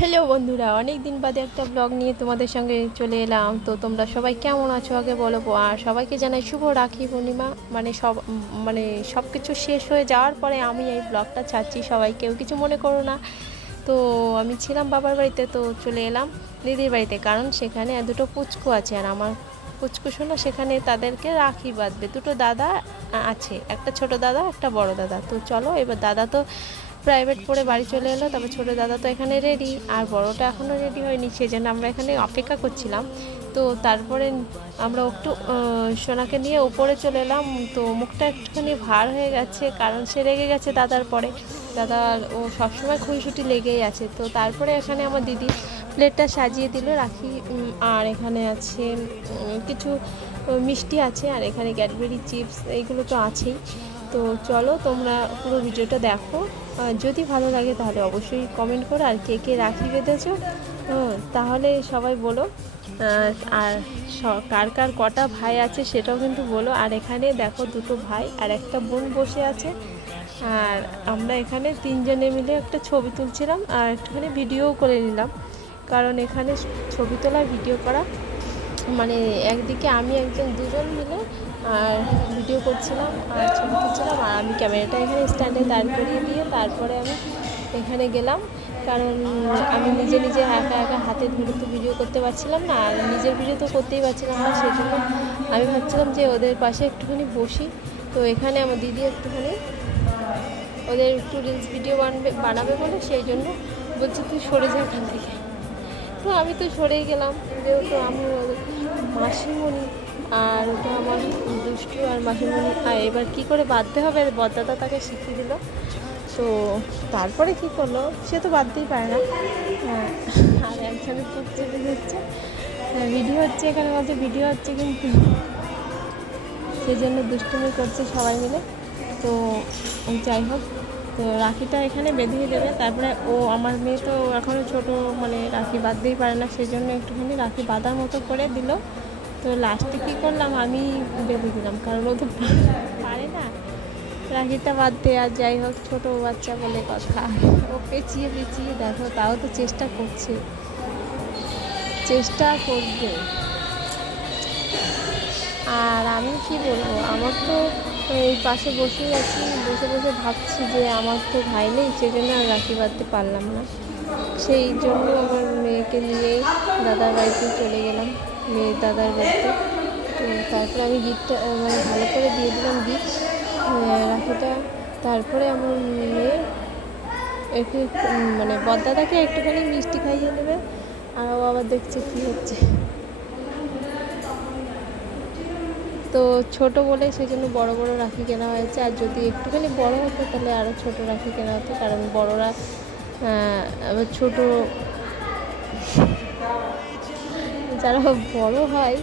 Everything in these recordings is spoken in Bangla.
হ্যালো বন্ধুরা অনেক দিন বাদে একটা ব্লগ নিয়ে তোমাদের সঙ্গে চলে এলাম। তো তোমরা সবাই কেমন আছো আগে বলো আর সবাইকে জানাই শুভ রাখি পূর্ণিমা। মানে সব মানে সব কিছু শেষ হয়ে যাওয়ার পরে আমি এই ব্লগটা ছাড়ছি, সবাই কেউ কিছু মনে করো না। তো আমি ছিলাম বাবার বাড়িতে, তো চলে এলাম দিদির বাড়িতে। কারণ সেখানে দুটো পুচকু আছে, আর আমার পুচকু শোনো, সেখানে তাদেরকে রাখি বাঁধবে। দুটো দাদা আছে, একটা ছোট দাদা, একটা বড় দাদা। তো চলো, এবার দাদা তো প্রাইভেট পড়ে বাড়ি চলে এলো, তবে ছোটো দাদা তো এখানে রেডি আর বড়টা এখনও রেডি হয়নি সেই জন্য আমরা এখানে অপেক্ষা করছিলাম। তো তারপরে আমরা একটু সোনাকে নিয়ে উপরে চলে এলাম, তো মুখটা একটুখানি ভার হয়ে গেছে, কারণ সে রেগে গেছে দাদার পরে। দাদার ও সবসময় খুঁজুটি লেগেই আছে। তো তারপরে এখানে আমার দিদি প্লেটটা সাজিয়ে দিল, রাখি আর এখানে আছে কিছু মিষ্টি আছে, আর এখানে ক্যাডবেরি চিপস, এইগুলো তো আছেই। তো চলো তোমরা পুরো ভিডিওটা দেখো। যদি ভালো লাগে তাহলে অবশ্যই কমেন্ট করো। আর কে কে রাখি বেঁধেছো? তাহলে সবাই বলো। আর কার কার কটা ভাই আছে সেটাও কিন্তু বলো। আর এখানে দেখো দুটো ভাই আর একটা বোন বসে আছে। আর আমরা এখানে তিনজনে মিলে একটা ছবি তুলছিলাম আর একটুখানি ভিডিও করে নিলাম। কারণ এখানে ছবি তোলা ভিডিও করা মানে একদিকে আমি একজন দুজন মিলে, আর ভিডিও করছিলাম, আর ছবি তুলছিলাম, আর আমি ক্যামেরাটা এখানে স্ট্যান্ডে দাঁড় করিয়ে দিয়ে তারপরে আমি এখানে গেলাম। কারণ আমি নিজে নিজে একা একা হাতে ধরে তো ভিডিও করতে পারছিলাম না, আর নিজের ভিডিও তো করতেই পারছিলাম না সেই জন্য আমি ভাবছিলাম যে ওদের পাশে একটুখানি বসি। তো এখানে আমার দিদি একটুখানি ওদের একটু রিলস ভিডিও বানবে, বানাবে বলে, সেই জন্য বলছি তুই সরে যা এখান থেকে। তো আমি তো সরেই গেলাম, যেহেতু আমি ওদের মাসিমণি। আর ওটা আমার দুষ্টু আর মাসিমণি। আর এবার কী করে বাঁধতে হবে? বদাদা তাকে শিখিয়ে দিল। তো তারপরে কি করল? সে তো বাঁধতেই পারে না। হ্যাঁ, আর খুব চেপে দিচ্ছে ভিডিও হচ্ছে এখানে বলছে ভিডিও হচ্ছে কিন্তু। সেই জন্য দুষ্টুমি করছে সবাই মিলে। তো যাই হোক তো রাখিটা এখানে বেঁধেই দেবে। তারপরে ও আমার মেয়ে তো এখনও ছোট মানে রাখি বাঁধতেই পারে না সেই জন্য একটুখানি রাখি বাঁধার মতো করে দিল। তো লাস্টে কী করলাম? আমি বেঁধে দিলাম, কারণ ও তো পারে না রাখিটা বাঁধতে। আর যাই হোক, ছোটো বাচ্চা বলে কথা। ও পেঁচিয়ে পেঁচিয়ে, দেখো, তাও তো চেষ্টা করছে। চেষ্টা করবে। আর আমি কি বলব? আমার তো এই পাশে বসেই আছি, বসে বসে ভাবছি যে আমার তো ভাই নেই সেই জন্য আর রাখি বাঁধতে পারলাম না। সেই জন্য আমার মেয়েকে নিয়ে দাদার বাড়িতে চলে গেলাম, মেয়ের দাদার বাড়িতে। তারপরে আমি গিফটটা মানে ভালো করে দিয়ে দিলাম গিফট রাখিটা। তারপরে আমার মেয়ে একটু মানে বদ্দাদাকে একটুখানি মিষ্টি খাইয়ে দেবে আর আবার দেখছে কী হচ্ছে। তো ছোট বলে সেই জন্য বড় বড় রাখি কেনা হয়েছে। আর যদি একটুখানি বড় হতো তাহলে আরও ছোট রাখি কেনা হতো, কারণ বড়রা আবার ছোট যারা বড় হয়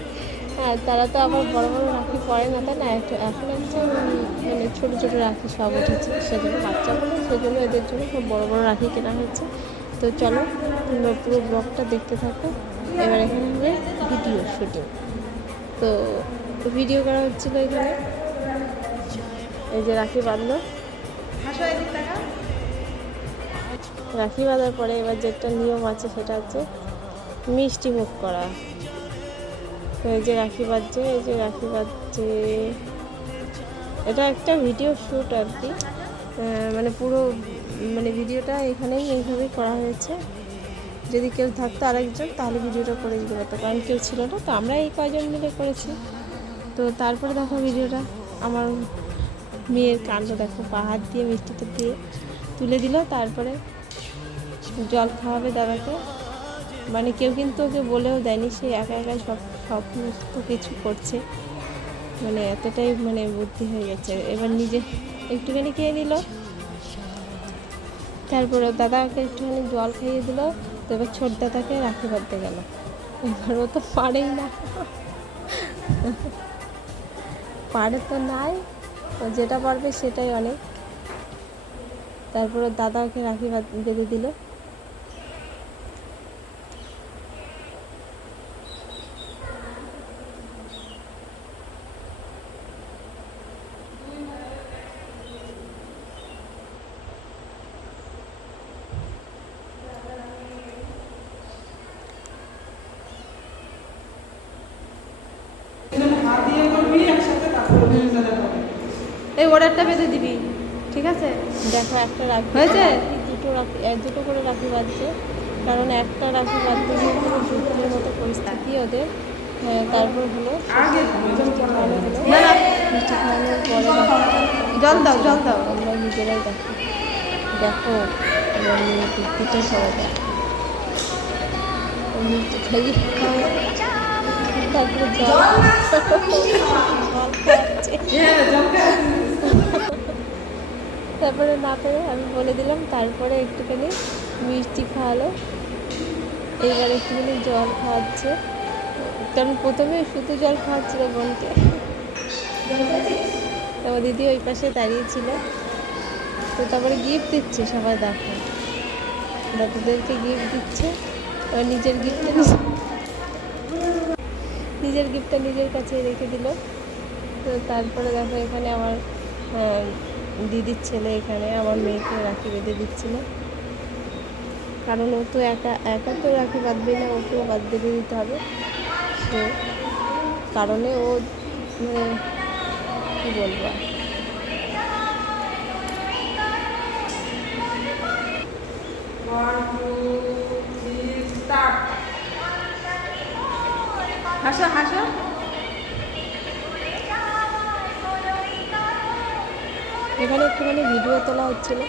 তারা তো আবার বড় বড় রাখি পরে না, তাই না? এখন হচ্ছে মানে ছোটো ছোটো রাখি সব উঠেছে, সেজন্য বাচ্চা বলে সেজন্য এদের জন্য সব বড় বড় রাখি কেনা হয়েছে। তো চলো পুরো ব্লগটা দেখতে থাকো। এবার এখানে হবে ভিডিও শুটিং তো ভিডিও করা হচ্ছিল এখানে। এই যে রাখি বাঁধলো। রাখি বাঁধার পরে এবার যেটা নিয়ম আছে সেটা হচ্ছে মিষ্টি মুখ করা। তো এই যে রাখি বাঁধছে, এই যে রাখি বাঁধছে। এটা একটা ভিডিও শ্যুট আর কি। মানে পুরো মানে ভিডিওটা এখানেই এইভাবেই করা হয়েছে। যদি কেউ থাকতো আরেকজন, তাহলে ভিডিওটা করে দিতে পারতো। কারণ কেউ ছিল না, তো আমরা এই কয়জন মিলে করেছি। তো তারপরে দেখো ভিডিওটা, আমার মেয়ের কাণ্ড দেখো পাহাড় দিয়ে মিষ্টিটা দিয়ে তুলে দিল, তারপরে জল খাওয়াবে দাদাকে। মানে কেউ কিন্তু ওকে বলেও দেয়নি, সে একা একা সব সমস্ত কিছু করছে। মানে এতটাই মানে বুদ্ধি হয়ে গেছে। এবার নিজে একটুখানি খেয়ে নিল। তারপরে দাদাকে একটুখানি জল খাইয়ে দিল এবার ছোট দাদাকে রাখি বাঁধতে গেল। এবার ও তো পারেই না। পারে তো নাই যেটা পারবে সেটাই অনেক। তারপরে দাদা ওকে রাখি বেঁধে দিল। এই অর্ডারটা বেঁধে দিবি ঠিক আছে? দেখো একটা রাখি হয়েছে? দুটো রাখি এক দুটো করে রাখি বাঁধছে। কারণ একটা রাখি বাঁধতে গিয়ে পুরো যুদ্ধের মতো পরিস্থিতি ওদের। হ্যাঁ, তারপর হলো জল দাও জল দাও। আমরা নিজেরাই দেখো। দেখো পিঠে সবাই তারপরে জল জল খাওয়াচ্ছে হ্যাঁ জল খাও। তারপরে না পেরে আমি বলে দিলাম, তারপরে একটুখানি মিষ্টি খাওয়ালো। এইবার একটুখানি জল খাওয়াচ্ছে। কারণ প্রথমে শুধু জল খাওয়াচ্ছিল বোনকে। আমার দিদি ওই পাশে দাঁড়িয়েছিল তো তারপরে গিফট দিচ্ছে সবাই দেখো দাদুদেরকে গিফট দিচ্ছে। এবার নিজের গিফটটা নিজের গিফটটা নিজের কাছে রেখে দিল। তো তারপরে দেখো এখানে আমার দিদির ছেলে এখানে, আমার মেয়েকে রাখি বেঁধে দিচ্ছিল। কারণ ও তো একা একা তো রাখি বাঁধবে না, ওকেও বাদ বেঁধে দিতে হবে। তো কারণে ও মানে কী বলব? হাসো হাসো। এখানে একটুখানি ভিডিও তোলা হচ্ছিল।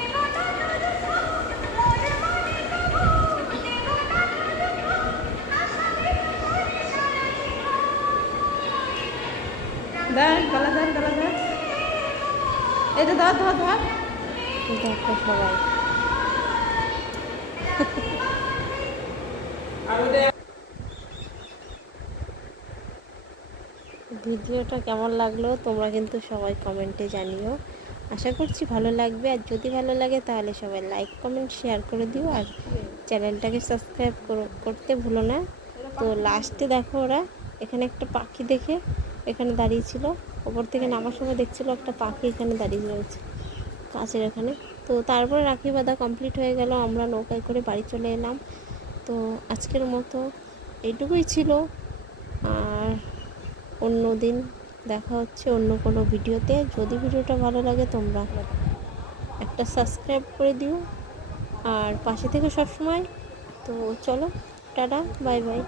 ধর গলা ধর গলা ধর এটা ধর ধর ধর। দেখো সবাই। ভিডিওটা কেমন লাগল তোমরা কিন্তু সবাই কমেন্টে জানিও। আশা করছি ভালো লাগবে। আর যদি ভালো লাগে তাহলে সবাই লাইক কমেন্ট শেয়ার করে দিও। আর চ্যানেলটাকে সাবস্ক্রাইব করতে ভুলো না। তো লাস্টে দেখো ওরা, এখানে একটা পাখি দেখে এখানে দাঁড়িয়েছিল ওপর থেকে নামার সময় দেখছিল একটা পাখি এখানে দাঁড়িয়ে রয়েছে কাছের এখানে তো তারপরে রাখি বাঁধা কমপ্লিট হয়ে গেল। আমরা নৌকায় করে বাড়ি চলে এলাম। তো আজকের মতো এইটুকুই ছিল। আর অন্য দিন দেখা হচ্ছে অন্য কোনো ভিডিওতে। যদি ভিডিওটা ভালো লাগে, তোমরা একটা সাবস্ক্রাইব করে দিও। আর পাশে থেকে সব সময় তো চলো, টাটা, বাই বাই।